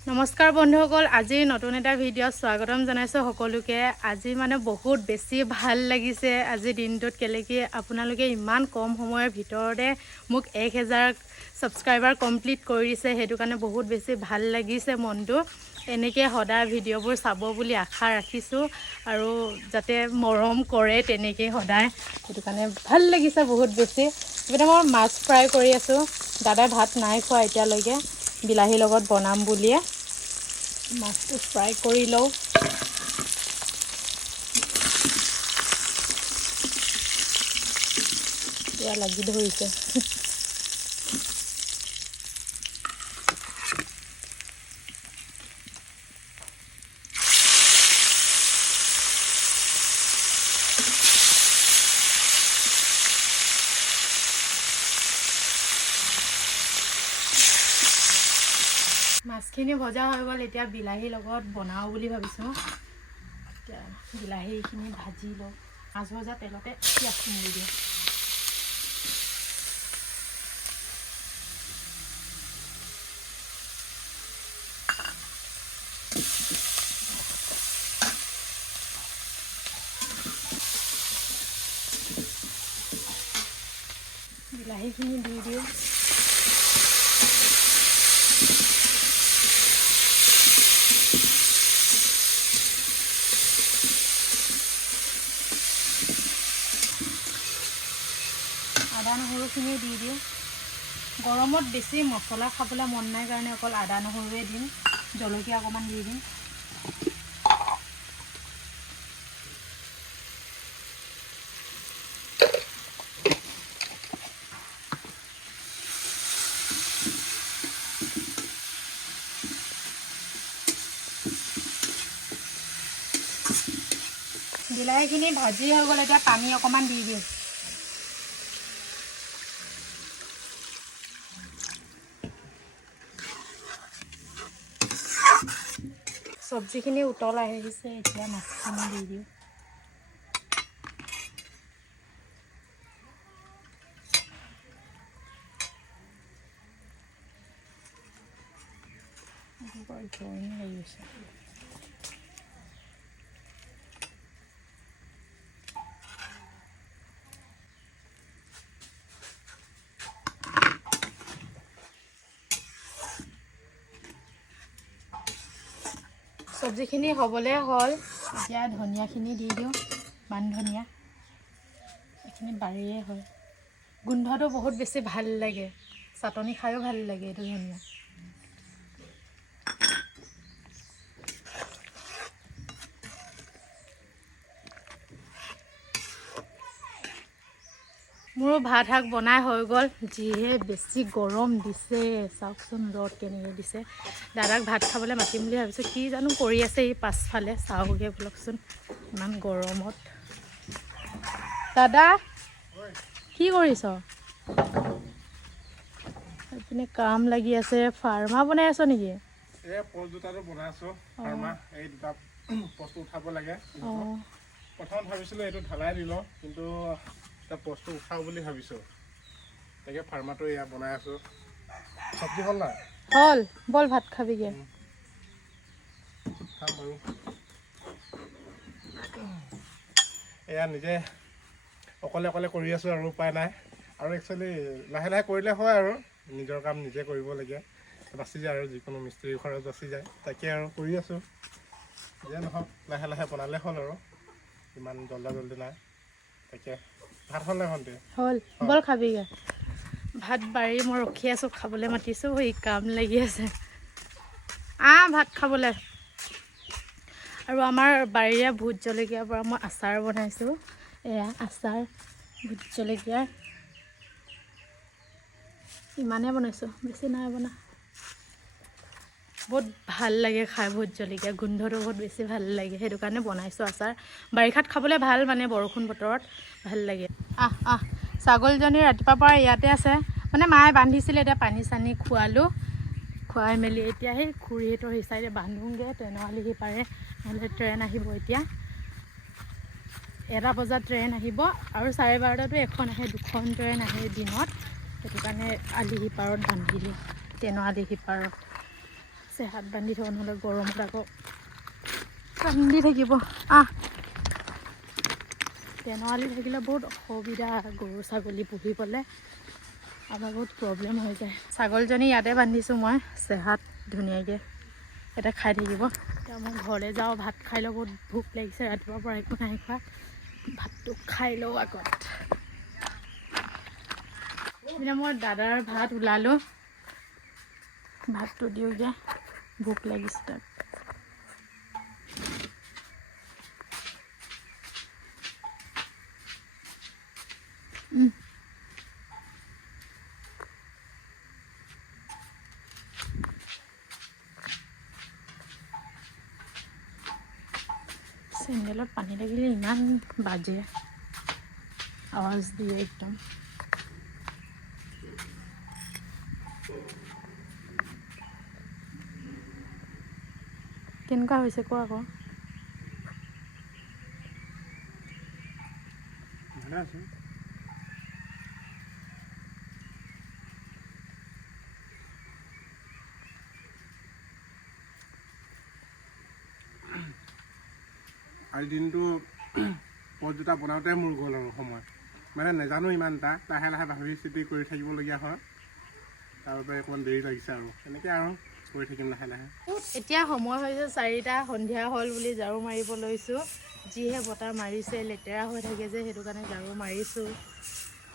নমস্কাৰ বন্ধুসকল আজি নতুন এটা ভিডিঅ'ত স্বাগতম জনাইছোঁ সকলোকে। আজি মানে বহুত বেছি ভাল লাগিছে আজি দিনটোত কেলৈ কি আপোনালোকে ইমান কম সময়ৰ ভিতৰতে মোক এক হেজাৰ ছাবস্ক্ৰাইবাৰ কমপ্লিট কৰি দিছে সেইটো কাৰণে বহুত বেছি ভাল লাগিছে মনটো। এনেকৈ সদায় ভিডিঅ'বোৰ চাব বুলি আশা ৰাখিছোঁ আৰু যাতে মৰম কৰে তেনেকৈ সদায় সেইটো কাৰণে ভাল লাগিছে বহুত বেছি। এতিয়া মই মাছ ফ্ৰাই কৰি আছোঁ। দাদাই ভাত নাই খোৱা এতিয়ালৈকে। বিলাহীৰ লগত বনাম বুলিয়ে মাছটো ফ্ৰাই কৰি লওঁ। এতিয়া লাগি ধৰিছে। মাছখিনি ভজা হৈ গ'ল এতিয়া বিলাহীৰ লগত বনাওঁ বুলি ভাবিছোঁ। এতিয়া বিলাহীখিনি ভাজি লওঁ। মাছ ভজা তেলতে পিঁয়াজ খুন্দি দিওঁ। বিলাহীখিনি দি দিওঁ। আদা নহৰুখিনি দি দিওঁ। গৰমত বেছি মছলা খাবলৈ মন নাই কাৰণে অকল আদা নহৰুৱে দিম জলকীয়া অকণমান দি দিম। বিলাহীখিনি ভাজি হৈ গ'ল এতিয়া পানী অকণমান দি দিওঁ। চব্জিখিনি উতল আহিছে এতিয়া মাছখিনি দি দিওঁ। ড্ৰয়িং লাগি চব্জিখিনি হ'বলৈ হ'ল এতিয়া ধনিয়াখিনি দি দিওঁ মান ধনিয়া। এইখিনি বাৰীয়ে হয়। গোন্ধটো বহুত বেছি ভাল লাগে। চাটনি খায়ো ভাল লাগে এইটো ধনিয়া। মোৰো ভাত শাক বনাই হৈ গ'ল। যিহে বেছি গৰম দিছে চাওকচোন ৰ'দ কেনেকৈ দিছে। দাদাক ভাত খাবলৈ মাতিম বুলি ভাবিছোঁ কি জানো কৰি আছে এই পাছফালে চাওঁগৈ বোলকচোন ইমান গৰমত। দাদা কি কৰিছ? এইপিনে কাম লাগি আছে ফাৰ্মা বনাই আছ নেকি? এই পষ্ট দুটাটো বনাই আছো ফাৰ্মা এই দুটা পষ্টটো উঠাব লাগে। অঁ। প্ৰথম ভাবিছিলোঁ এইটো ঢালাই দি লওঁ কিন্তু এতিয়া পষ্টটো উঠাওঁ বুলি ভাবিছোঁ। তাকে ফাৰ্মাটো এয়া বনাই আছো। চব্জি হ'ল নাই? হ'ল ব'ল ভাত খাবিগৈ খাম বাৰু। এয়া নিজে অকলে অকলে কৰি আছোঁ আৰু উপায় নাই। আৰু একচুৱেলি লাহে লাহে কৰিলে হয় আৰু নিজৰ কাম নিজে কৰিব লাগে। বাচি যায় আৰু যিকোনো মিস্ত্ৰী খৰচ বাচি যায়। তাকে আৰু কৰি আছোঁ। যিয়ে নহওক লাহে লাহে বনালে হ'ল আৰু। ইমান জল্দা জল্দি নাই। হ'ল ব'ল খাবিগৈ। ভাত বাৰী মই ৰখি আছোঁ খাবলৈ মাতিছোঁ এই কাম লাগি আছে। আহ ভাত খাবলৈ। আৰু আমাৰ বাৰীৰে ভোট জলকীয়াৰ পৰা মই আচাৰ বনাইছোঁ। এয়া আচাৰ ভোট জলকীয়াৰ। ইমানেই বনাইছোঁ বেছি নাই বনা বহুত ভাল লাগে খাই ভোট জলকীয়া গোন্ধটো বহুত বেছি ভাল লাগে সেইটো কাৰণে বনাইছোঁ আচাৰ। বাৰিষাত খাবলৈ ভাল মানে বৰষুণ বতৰত ভাল লাগে। আহ আহ ছাগলীজনী ৰাতিপুৱাৰ পৰা ইয়াতে আছে। মানে মায়ে বান্ধিছিলে এতিয়া পানী চানী খোৱালোঁ খুৱাই মেলি এতিয়া সেই খুৰীহঁতৰ সেই চাইডে বান্ধোগৈ তেনেহ'লে সি পাৰে নহ'লে ট্ৰেইন আহিব এতিয়া। এটা বজাত ট্ৰেইন আহিব আৰু চাৰে বাৰটাতো এখন আহে দুখন ট্ৰেইন আহে দিনত। সেইটো কাৰণে আলি সিপাৰত বান্ধি দিওঁ ট্ৰেইনৰ আলি সিপাৰত। চেহাত বান্ধি থ'ব নহ'লে গৰমত আকৌ কান্দি থাকিব। আহ। তেনৱালি থাকিলে বহুত অসুবিধা গৰু ছাগলী পুহিবলৈ আমাৰ বহুত প্ৰব্লেম হৈ যায়। ছাগলীজনী ইয়াতে বান্ধিছোঁ মই চেহাত ধুনীয়াকৈ ইয়াতে খাই থাকিব। এতিয়া মই ঘৰলৈ যাওঁ ভাত খাই লওঁ বহুত ভোক লাগিছে ৰাতিপুৱাৰ পৰা একো নাই খোৱা। ভাতটো খাই লওঁ আগত। এতিয়া মই দাদাৰ ভাত ওলালোঁ। ভাতটো দিওঁগৈ। ভোক লাগিছে তাক উম। চেণ্ডেলত পানী লাগিলে ইমান বাজে আৱাজ দিয়ে একদম কেনেকুৱা হৈছে কোৱা আকৌ? আজি দিনটো পথজোতা বনাওঁতে মোৰ গ'ল আৰু সময় মানে নাজানো ইমান এটা লাহে লাহে ভাবি চিটি কৰি থাকিবলগীয়া হয়। তাৰ বাবে অকণমান দেৰি লাগিছে আৰু। এনেকৈ আৰু কৰি থাকিম লাহে লাহে। এতিয়া সময় হৈছে চাৰিটা সন্ধিয়া হ'ল বুলি ঝাৰু মাৰিব লৈছোঁ। যিহে বতাহ মাৰিছে লেতেৰা হৈ থাকে যে সেইটো কাৰণে ঝাৰু মাৰিছোঁ।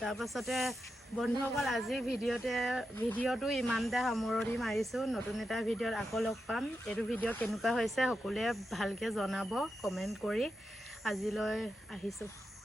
তাৰপাছতে বন্ধুসকল আজিৰ ভিডিঅ'তে ভিডিঅ'টো ইমানতে সামৰণি মাৰিছোঁ। নতুন এটা ভিডিঅ'ত আকৌ লগ পাম। এইটো ভিডিঅ' কেনেকুৱা হৈছে সকলোৱে ভালকৈ জনাব কমেণ্ট কৰি আজিলৈ আহিছোঁ।